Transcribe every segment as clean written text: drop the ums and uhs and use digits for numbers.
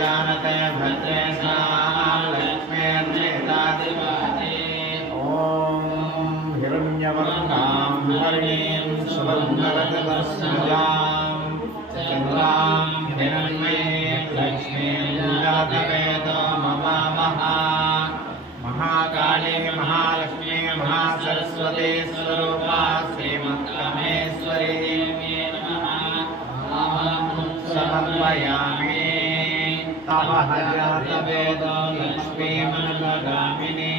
जानते भद्रे लक्ष्मीर्नेताधिपते ॐ हिरण्यवर्णां हरिणीं सुवर्णरजतस्मजां चन्द्रां हिरण्मयीं लक्ष्मीं जातवेदो ममामः महाकाली महालक्ष्मी महासरस्वती स्वरूपा श्रीमत्कामेश्वरी समर्पयामि तव हजातवेदो लक्ष्मीमनगामिनी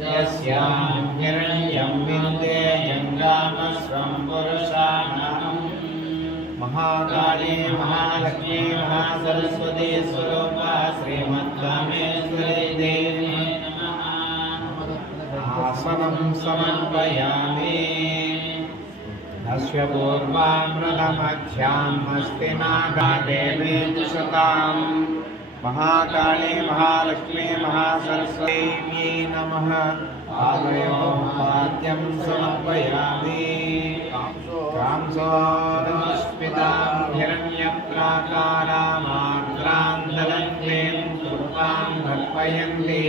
यस्यां हिरण्यं विन्दे जङ्गामस्वं पुरुषाणाम् महाकाली महालक्ष्मी महासरस्वती स्वरूपा श्रीमत्कामेश्वरी देवी आसनं समर्पयामि अस्य पूर्वामृतमध्याम् अस्ति नागादेवी दुषतां महाकाली महालक्ष्मी महासरस्वती नमः आलयोः पाद्यं समर्पयामि कांसोदमुष्पितां हिरण्यप्राकारामार्द्रान्दलन्तीं कृपां कल्पयन्ति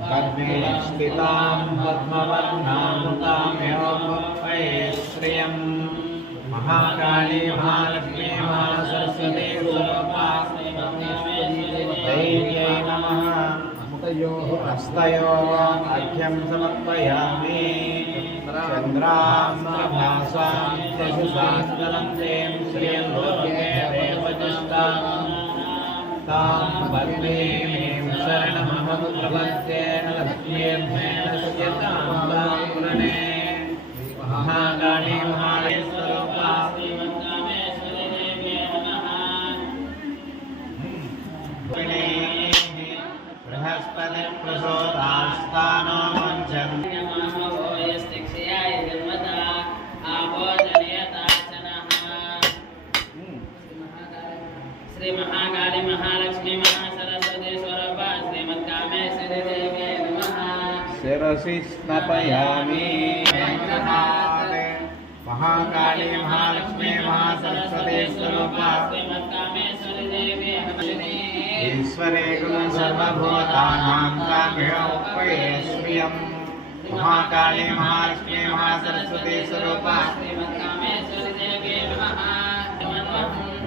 पद्मे स्थितां पद्मवर्णां तामेव श्रियं महाकाली महालक्ष्मी महासरस्वती स्वरूपा दैव्यै नमः हस्तयोः अर्घ्यं समर्पयामि चन्द्रां भासां यशसान्दलन्तीं श्रियं लोके देवतिष्ठां तां पद्मीं शरणमहं प्रपद्ये लक्ष्मीर्भेणस्य ताम्बूरणे महाकाली महालक्ष्मीस्वरूपा बृहस्पति प्रसोदास्तानो वञ्चन्ति श्री महाकाली महालक्ष्मी महासरस्वती स्वरूपा श्रीमत्कामेश्वरी देवी नमः शिरसि स्नपयामि महाकाली महालक्ष्मी महासरस्वती स्वरूपा श्रीमत्कामेश्वरी देवी ईश्वरे गुरु सर्वभूतानां ताभ्योपयेष्यं महाकाली महालक्ष्मी महासरस्वती स्वरूपा श्रीमत्कामेश्वरी देवी नमः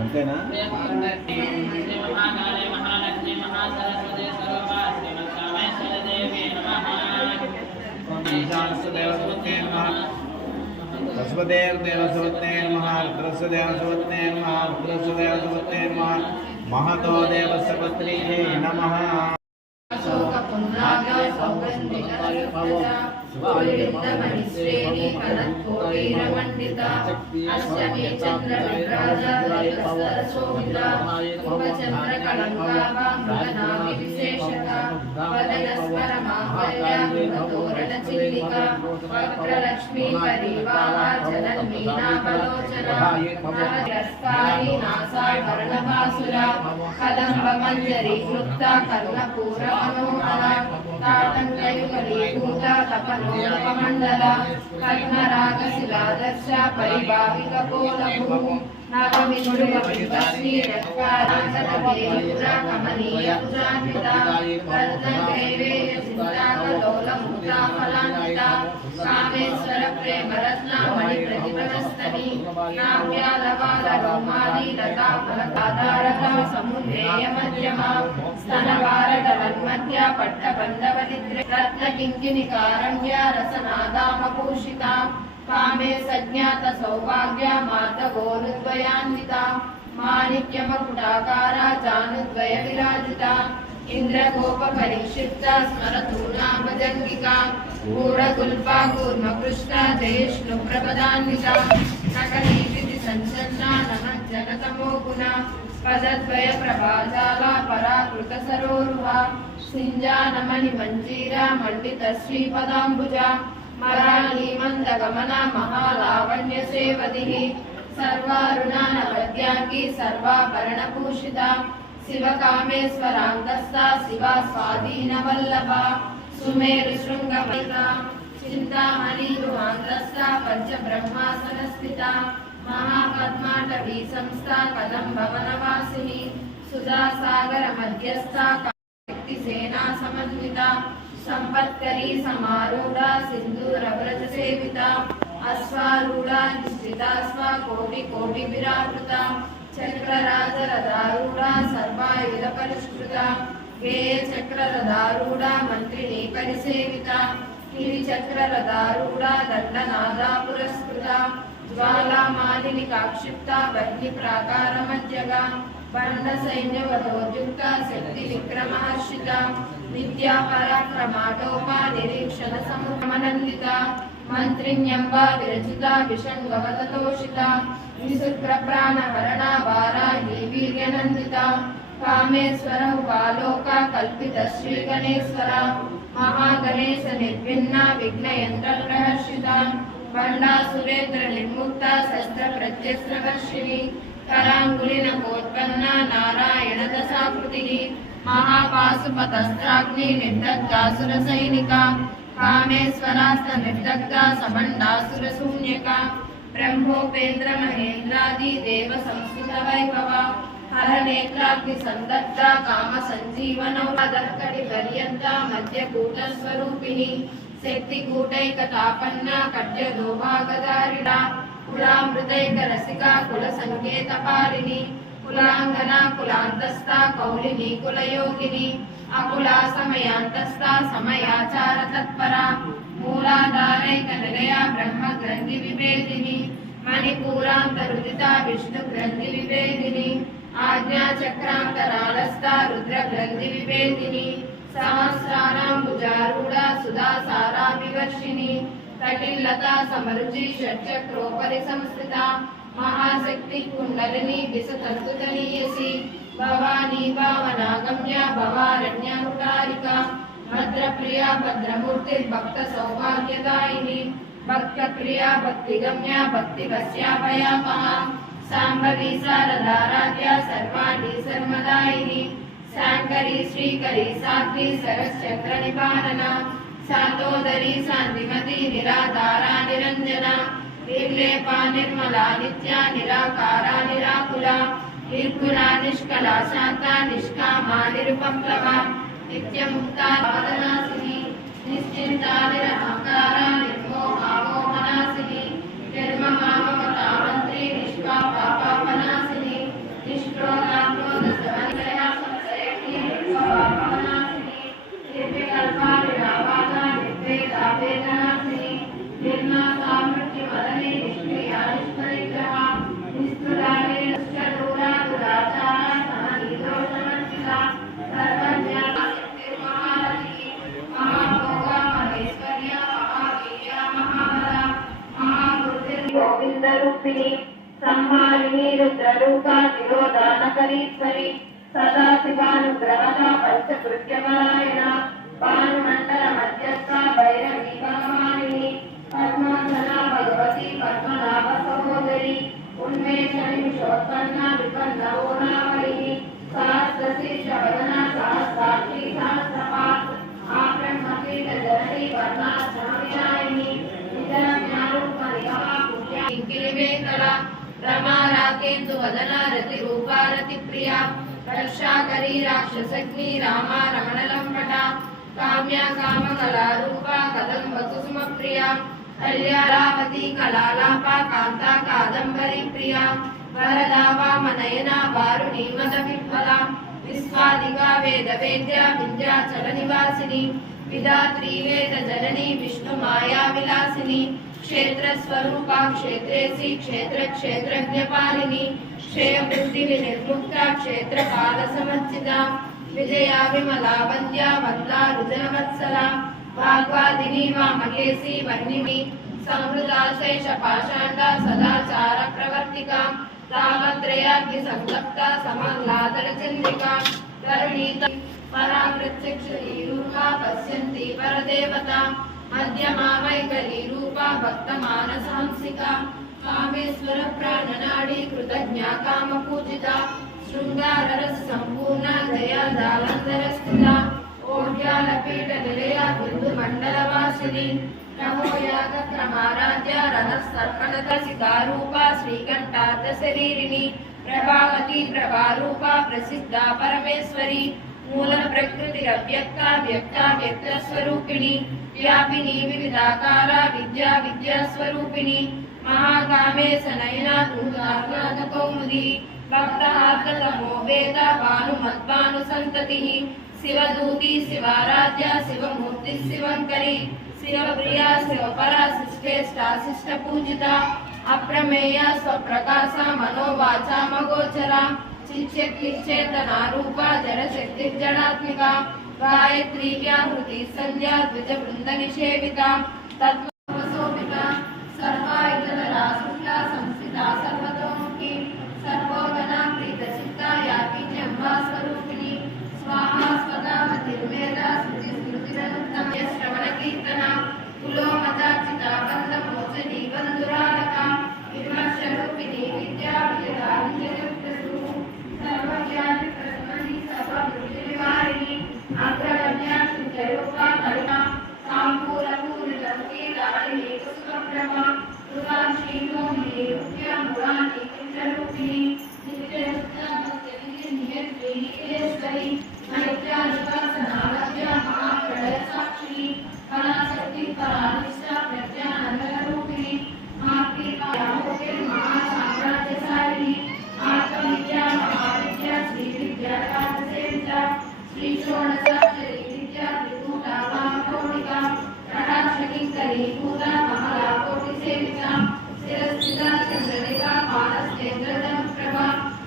अंतेना श्री महाकाली महालक्ष्मी महासरस्वती स्वरूपा श्रीमत्कामेश्वरी देवी नमः ईशानसदेवसुते नमः वसुदेवदेवसुते नमः रुद्रसदेवसुते नमः रुद्रसदेवसुते नमः महतो देवस्य पत्नीये नमः श्रेणी कनत्कोटीरमण्डिता अष्टमी चन्द्रविभ्राजाशोभिता उपचन्द्रकलङ्का मृगनाभि विशेषता वदनस्मरमाङ्गल्यमृगतोरणचिल्लिका वक्रलक्ष्मी परिवारा जनन्मीनावलोचना नवरस्कारि नासाभरणभासुरा कदम्बमञ्जरी क्लुप्ता कर्णपूरमनोहरा ताटङ्कयुगलीभूता तपनोपमण्डला पद्मरागशिलादर्शा परिभाविकपोलभूः नागविन्दुश्रीरत्काराङ्गदेवीपुरा कमनीयपुरान्विता रत्नग्रैवेयसिन्ताकलोलमुद्राफलान्विता कामेश्वरप्रेमरत्नामणिप्रतिभवस्तनी नाव्यालवालरोमालीलताफलकाधारका समुन्नेयमध्यमा स्तनवारटवन्मध्या पट्टबन्धवनिद्रे रत्नकिङ्किणिकारण्या रसनादामभूषिता कामे सज्ञात सौभाग्या मार्दगोनुद्वयान्विता माणिक्यमकुटाकारा जानुद्वय विराजिता इन्द्रगोपपरिक्षिप्ता स्मरतूनामजङ्गिका गूढगुल्पा कूर्मकृष्णा जयिष्णुप्रपदान्विता नकलीकृति सञ्चन्ना नमः जगतमो गुणा पदद्वय प्रभाजाला पराकृतसरोरुहा सिञ्जानमणिमञ्जीरा मण्डितश्रीपदाम्बुजा मरालीमन्दगमना महालावण्यसेवदिः सर्वारुणानवद्याङ्गी सर्वाभरणभूषिता शिवकामेश्वराङ्गस्था शिवा स्वाधीनवल्लभा सुमेरुशृङ्गवैता चिन्तामणिरुहाङ्गस्था पञ्चब्रह्मासनस्थिता महापद्माटवी संस्था कदम्बवनवासिनी सुधा सागर मध्यस्था शक्ति सेना समन्विता संपत्करी समारूढ़ा सिंदूर व्रज सेविता अश्वारूढ़ा निश्चिता स्वा कोटि कोटि विरावृता चक्रराजरदारूढ़ा सर्वायुध परिष्कृता गेय चक्ररदारूढ़ा मंत्रिणी परिसेविता गिरिचक्ररदारूढ़ा दंडनादा पुरस्कृता ज्वाला मालिनी काक्षिप्ता वह्नि प्राकार मध्यगा बंड सैन्य वधोद्युक्ता शक्ति विक्रम हर्षिता विद्या पराक्रमाटोपा निरीक्षण समुद्रमनंदिता मंत्रिण्यंबा विरचिता विषंगवततोषिता विशुक्र प्राण हरणा वाराही वीर्यनंदिता कामेश्वर उपालोका कल्पित श्री गणेश्वरा महागणेश निर्विन्ना विघ्न यंत्र प्रहर्षिता बंडा सुरेंद्र निर्मुक्ता शस्त्र प्रत्यस्त्र वर्षिणी करांगुलिन कोत्पन्ना नारायण दशाकृति महापाशुपतस्त्राग्नि निर्दग्धासुर सैनिका कामेश्वरास्त निर्दग्धा सबंडासुर शून्यका ब्रह्मोपेन्द्र महेन्द्रादि देव संस्कृत वैभवा हर नेत्राग्नि संदग्धा काम संजीवनौ दर्कटि पर्यंता मध्यकूट स्वरूपिणी शक्ति कूटैकतापन्ना कट्य दोभागधारिणा कुलामृतैक रसिका कुल संकेत पालिनी कुलांगना कुलांतस्था कौलिनी कुलयोगिनी अकुला समयांतस्था समयाचार तत्परा मूलाधारैक निलया ब्रह्म ग्रंथि विभेदिनी मणिपूरांतरुदिता विष्णु ग्रंथि विभेदिनी आज्ञा चक्रांतरालस्था रुद्र ग्रंथि विभेदिनी सहस्राराम्बुजारूढ़ा सुधा सारा विवर्षिणी कटिलता समरुचि षट्चक्रोपरि संस्थिता महाशक्ति कुंडलिनी विसतंतुतनीयसी भवानी भावनागम्या भवारण्यनुकारिका भद्रप्रिया भद्रमूर्ति भक्त सौभाग्यदायिनी भक्त प्रिया भक्तिगम्या भक्तिवस्याभयापहा सांभवी शारदाराध्या सर्वाणि सर्वदायिनी शांकरी श्रीकरी साध्वी सरस्चक्र निपालना सातोदरी शांतिमती निराधारा निरंजना निर्लेपा निर्मला नित्या निराकारा निराकुला निर्गुणा निष्कला शांता निष्कामा निरुपप्लवा नित्यमुक्ता वादनासिनी निश्चिंता निरहंकारा निर्मोहा मोहनासिनी निर्ममा ममता मंत्री निष्पापा पापनासिनी निष्क्रोधा क्रोधसमन्वया संशयिनी निर्मोहापनासिनी निर्विकल्पा निरावादा निर्वेदा वेदनासिनी निर्माता मृत्युमदने निष्क्रिया निष्परिग्रहा निस्तुला निष्ठदूरा दुराचारा समनिदोषमर्चिता सर्वज्ञा शक्तिर्महारथी महाभोगा महेश्वर्या महावीर्या महाबला महाबुद्धिर्गोविन्दरूपिणी संहारिणी रुद्ररूपा तिरोधानकरीश्वरी सदाशिवानुग्रहदा पंचकृत्यपरायणा भानुमण्डल मध्यस्था भैरवी भगवानिनी पद्मासना भगवती पद्मनाभ सहोदरी उन्मेषनिमिषोत्पन्ना विपन्नवोनावलिः सहस्रशीर्षवदना सहस्राक्षी सहस्रपात् आब्रह्मकीटजननी वर्णाश्रमविदायिनी निधनज्ञानरूपनिगमा पुण्या किङ्किणिवेङ्कला रमा राकेन्दु वदना रतिरूपा रतिप्रिया रक्षाकरी राक्षसग्नि रामा रमणलम्पटा काम्या कामकलारूपा कदम्ब कुसुमप्रिया कल्याणावती कलालापा कान्ता कादम्बरी प्रिया वरदा वामनयना वारुणी मदविह्वला विश्वादिका वेदवेद्या विन्ध्याचलनिवासिनी विधात्री वेदजननी विष्णुमाया विलासिनी क्षेत्रस्वरूपा क्षेत्रेसी क्षेत्रज्ञपालिनी क्षेयबुद्धिविनिर्मुक्ता क्षेत्रकालसमर्चिता विजया विमला वन्द्या वन्दा रुद्रवत्सला वाग्वादिनी वामकेशी वह्निमी संहृता शेषपाषाण्डा सदाचार प्रवर्तिका तावत्रयाग्निसंतप्ता समाह्लादरचन्द्रिका तरुणीता परामृत्यक्षरीरूपा पश्यन्ती परदेवता मध्यमा वैकलीरूपा भक्तमानसहंसिका कामेश्वर प्राणनाडी कृतज्ञा कामपूजिता शृङ्गाररस सम्पूर्णा जया जालन्धरस्थिता ओढ्यालपीठनिलया बिन्दुमण्डलवासिनी नमो यागक्रमाराध्या रहस्सर्पणदर्शिकारूपा श्रीकण्ठार्धशरीरिणी ప్రభావతి ప్రభారూపా ప్రసిద్ధా పరమేశ్వరి మూల ప్రకృతిరవ్యక్త వ్యక్త వ్యక్త స్వరూపిణి వ్యాపిని వివిధాకార విద్యా విద్యా స్వరూపిణి మహాకామేశ నయనా దూతాహ్లాద కౌముది భక్తహార్దతమో వేద భానుమద్భాను సంతతి శివదూతి శివారాధ్య శివమూర్తి శివంకరి శివప్రియా శివపరా శిష్టేష్టాశిష్ట పూజిత అప్రమేయ స్వప్రకాశ మనోవాచామగోచర చిచ్చక్తిచేతనారూప జడశక్తిర్జడాత్మిక గాయత్రీ వ్యాహృతి సంధ్యా ద్విజ బృంద నిషేవిత తత్వశోభిత సర్వాయుధరా శుక్లా సంస్థిత సర్వతోముఖి సర్వోగణ ప్రీత చిత్త యాపి జంబా స్వరూపిణి స్వాహా స్వదామతిర్వేద స్మృతి స్మృతిరనుత్తమ శ్రవణ కీర్తన కులోమదాచిత బంధ మోచని బంధురాలక విమర్శరూపిణి విద్యా విజయావిజయుక్తసు సర్వజ్ఞాని ప్రసమని సర్వవృత్తి నివారిణి అగ్రగణ్యా చింతరూపా కరుణ సాంపూల పూరితముఖి దారిణి పుష్పప్రభ కృతాం శ్రీమోహిని రుక్య మురాని కుంజరూపిణి నిత్యేశ్వరి మైత్ర్యా నివాసనాలజ్య మహాప్రళయ సాక్షిణి పరాశక్తి పరానిష్ట ప్రజ్ఞానందరూపిణి మహాసామ్రాజ్యశాలిని ఆత్మవిద్యా మహావిద్యా శ్రీ విద్యా సేవిత శ్రీ షోడశాక్షరి విద్యా త్రికూట మహాకోటిక కటాక్షకింకరీ భూత మహాకోటి సేవిత శిరస్థిత చంద్రనిక మానసేంద్రధన ప్రభ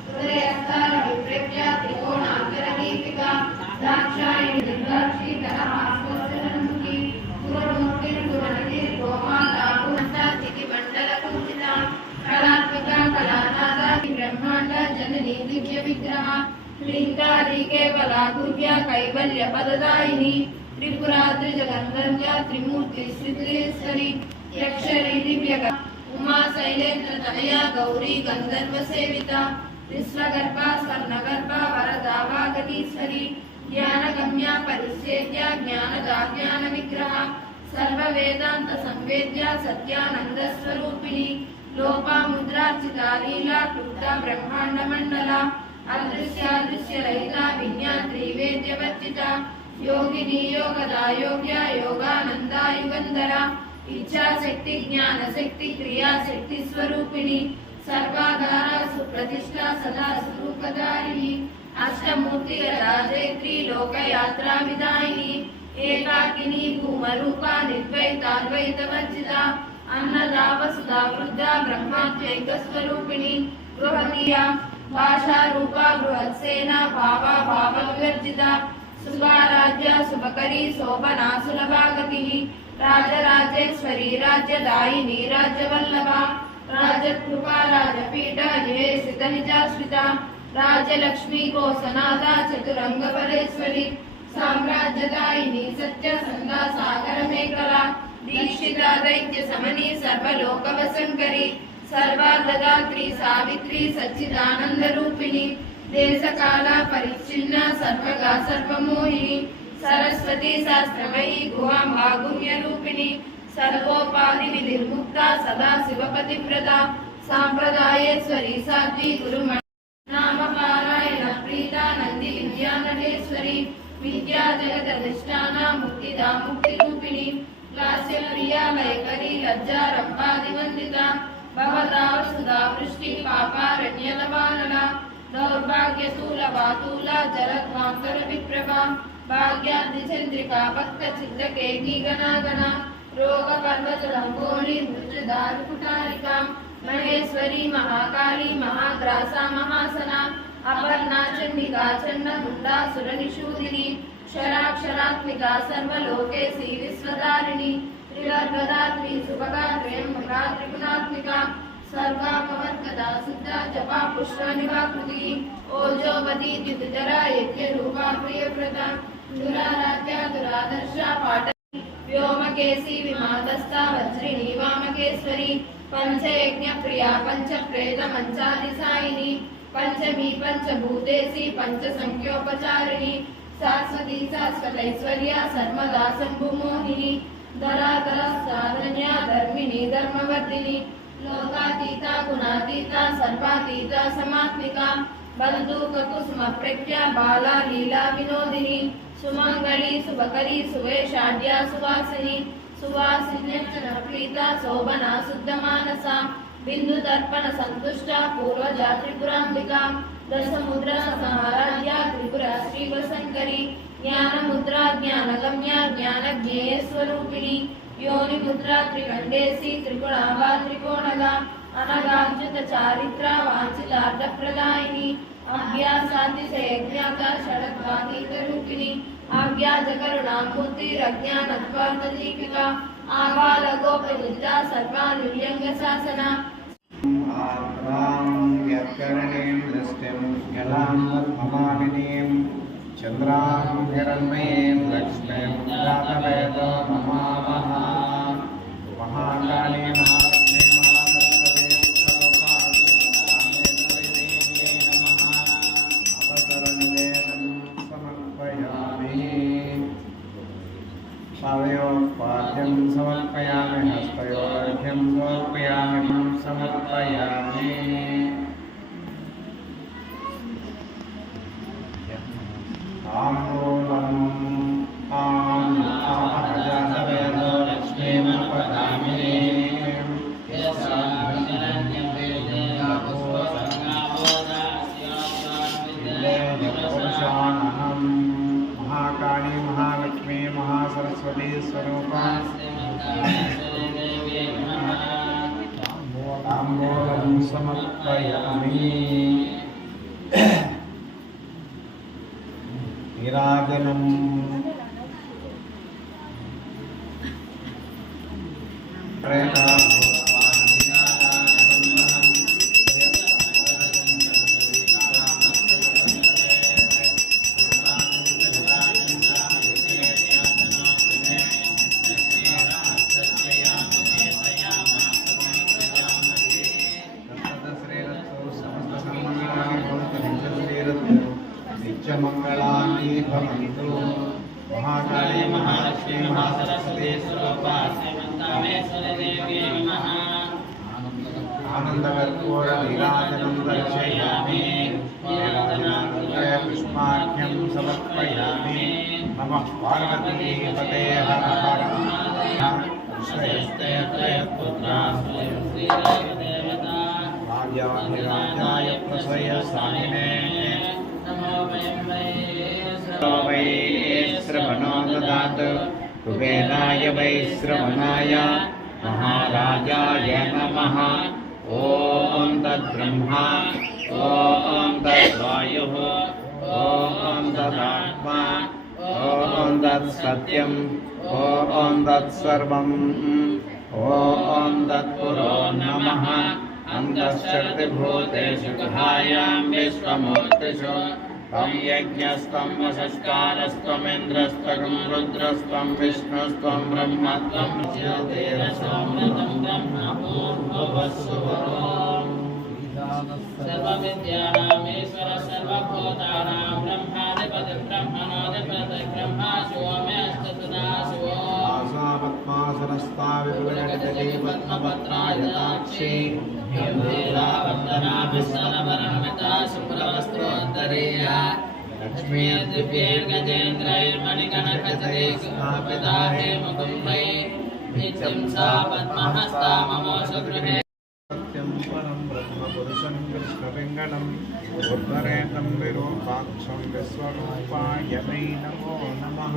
హృదయస్థాన విప్రజ్ఞ త్రికోణాంతర దీపిక దాక్షాయణి లింగాక్షి ధనమాస్మోచనముఖి గురుమూర్తి గుణనిధి గోమాతా గుణస్థితి మండల పూజిత కళాత్మక కళానాథ బ్రహ్మాండ జనని దివ్య విగ్రహ లింగారి కేవల గుర్య కైవల్య పదదాయిని త్రిపురాద్రి జగన్వర్య త్రిమూర్తి శ్రీశ్వరి యక్షరి దివ్యక ఉమా శైలేంద్ర తనయ గౌరీ గంధర్వ సేవిత విశ్వగర్భ స్వర్ణగర్భ వరదా వాగతీశ్వరి జ్ఞానగమ్య పరిచ్ఛేద్య జ్ఞానదా జ్ఞాన విగ్రహ సర్వ వేదాంత సంవేద్య సత్యానంద స్వరూపిణి లోపాముద్రార్చిత లీలా కృత బ్రహ్మాండ మండల అదృశ్యాదృశ్య రహిత విజ్ఞాత్రి వేద్యవర్జిత యోగిని యోగదా యోగ్య యోగానంద యుగంధర ఇచ్ఛాశక్తి జ్ఞానశక్తి క్రియాశక్తి స్వరూపిణి సర్వాధార సుప్రతిష్ట సదా స్వరూపధారిణి అష్టమూర్తి రాజేత్రి లోకయాత్రా విదాయిని ఏకాకిని భూమరూప నిర్ద్వైతాద్వైత వర్జిత అన్నదా వసుదా వృద్ధ బ్రహ్మాద్వైత స్వరూపిణి గృహతీయ భాషా రూప బృహత్సేన భావ భావ వివర్జిత శుభారాధ్య శుభకరి శోభనా సులభాగతి రాజరాజేశ్వరి రాజ్యదాయిని రాజ్యవల్లభ రాజకృపా రాజపీఠ నివేశిత నిజాశ్రిత రాజలక్ష్మీ కోసనాథ చతురంగ పరేశ్వరి సామ్రాజ్యదాయిని సత్య సందా సాగర మేఖల దీక్షిత దైత్య సమని సర్వలోక వసంకరి సర్వార్ధదాత్రి సావిత్రి సచ్చిదానంద రూపిణి దేశకాల పరిచ్ఛిన్న సర్వగా సర్వమోహిని సరస్వతి శాస్త్రమయీ గుహాంబా గుహ్య రూపిణి సర్వోపాధి వినిర్ముక్త సదా శివపతివ్రత సాంప్రదాయేశ్వరి సాధ్వి గురు నామ పారాయణ ప్రీత నంది విద్యానటేశ్వరి విద్యా జగదధిష్టాన ముక్తిదా ముక్తి రూపిణి లాస్య ప్రియా వైఖరి లజ్జా రంపాది వందిత భవతావ సుధా వృష్టి పాపారణ్యలవానల దౌర్భాగ్య శూల వాతూల జలధ్వాంతర విప్రభ భాగ్యాది చంద్రికా భక్త చిత్తకేకి గణాగణ రోగ పర్వత రంగోళి మృత్యుదారు కుటారిక మహేశ్వరి మహాకాళి మహాగ్రాస మహాసన అపర్ణా చండికా చండ ముండా సుర నిషూదిని క్షరాక్షరాత్మిక సర్వలోకేసి విశ్వదారిణి త్రివర్గదాత్రి సుభగా త్రయంబకా త్రిగుణాత్మిక సర్వాపవర్గదా సిద్ధ జపా పుష్ప నివాకృతి ఓజోవతి ద్యుతిధరా యజ్ఞ రూపా ప్రియవ్రత దురారాధ్య దురాదర్శ పాట వ్యోమకేశి విమాతస్థ వజ్రిణి వామకేశ్వరి పంచయజ్ఞ ప్రియా పంచ ప్రేత మంచాది సాయిని పంచమీ పంచభూతేసి పంచ సంఖ్యోపచారిణి శాశ్వతి శాశ్వతైశ్వర్య సర్వదా శంభుమోహిని ధరాధర సాధన్య ధర్మిణి ధర్మవర్ధిని लोकातीता गुणातीता सर्वातीता समात्मिका बंधुक कुसुम प्रज्ञा बाला लीला विनोदिनी सुमंगली शुभकरी सुवेशाढ्या सुवासिनी सुवासिन्यर्चन प्रीता शोभना शुद्धमानसा बिंदु दर्पण संतुष्टा पूर्वजा त्रिपुरांबिका दशमुद्रा समाराध्या त्रिपुरा श्रीवशंकरी ज्ञानमुद्रा ज्ञानगम्या ज्ञानज्ञेय स्वरूपिणी योनि मुद्रा त्रिकंडेसी त्रिगुणावा त्रिकोणगा अनगाच्युत चारित्रा वांछितार्थ प्रदायिनी अभ्यासातिशयज्ञाका षडत्वातीत रूपिणी आज्ञाचकरुणामूर्तिरज्ञानत्वार्थदीपिका आबाल गोपविद्या सर्वानुल्यंग शासना आर्द्रां यत्करणीं दृष्टिं जलां पद्ममालिनीं चन्द्रां हिरण्मयीं लक्ष्मीं जातवेदो नमामः महाकाली महालक्ष्मी महासरस्वती सर्वपाद्यमहादेवी नमः अवसरनिवेदनं समर्पयामि पादयोपाद्यं समर्पयामि हस्तयोर्घ्यं समर्पयामि समर्पयामि ताम्बूलम् आमजातवेदो लक्ष्मीमर्पयामि पुरुषानहं महाकाली महालक्ष्मी महासरस्वती स्वरूपा ताम्बूलं समर्पयामि नीराजनम् नित्यमंगलानि भवन्तु महाकाली महालक्ष्मी महासरस्वती स्वरूपा आनंदकर्पूर नीराजनं दर्शयामि पुष्पाढ्यं समर्पयामि नमः पार्वतीपते हर हर राजाधिराजाय प्रसयसामिने वै श्रवणो ददातु कुबेराय वै श्रवणाय महाराजाय नमः ॐ तद्ब्रह्मा ॐ तद्वायुः ॐ तदात्मा ॐ तत्सत्यम् ॐ तत्सर्वम् ॐ तत्पुरो नमः अन्तश्चर्तिभूतेषु गुहायां विश्वमूर्तिषु तं यज्ञस्तं वषट्कारस्त्वमिन्द्रस्त्वं रुद्रस्त्वं विष्णुस्त्वं ब्रह्मत्वं ज्योतिरसोमृतं ब्रह्मपूर्ववस्सुवरोम् सर्वविद्यानामीश्वर सर्वभूतानां ब्रह्माधिपति ब्रह्मणोऽधिपति ब्रह्मा शिवोऽस्ति आसापद्मासनस्था विपुलजगति पद्मपत्रायताक्षी वन्दनाभिस्तनवरमिता शुभ्रवस्त्रोत्तरीया लक्ष्मी दिव्यैर्गजेन्द्रैर्मणिकनकचरे स्थापिता हेमकुम्भैः नित्यं सा पद्महस्ता ममोषगृहे सत्यं परं ब्रह्मपुरुषं कृष्णपिङ्गलम् उद्धरेतं विरूपाक्षं विश्वरूपाय वै नमो नमः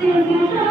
दिव्य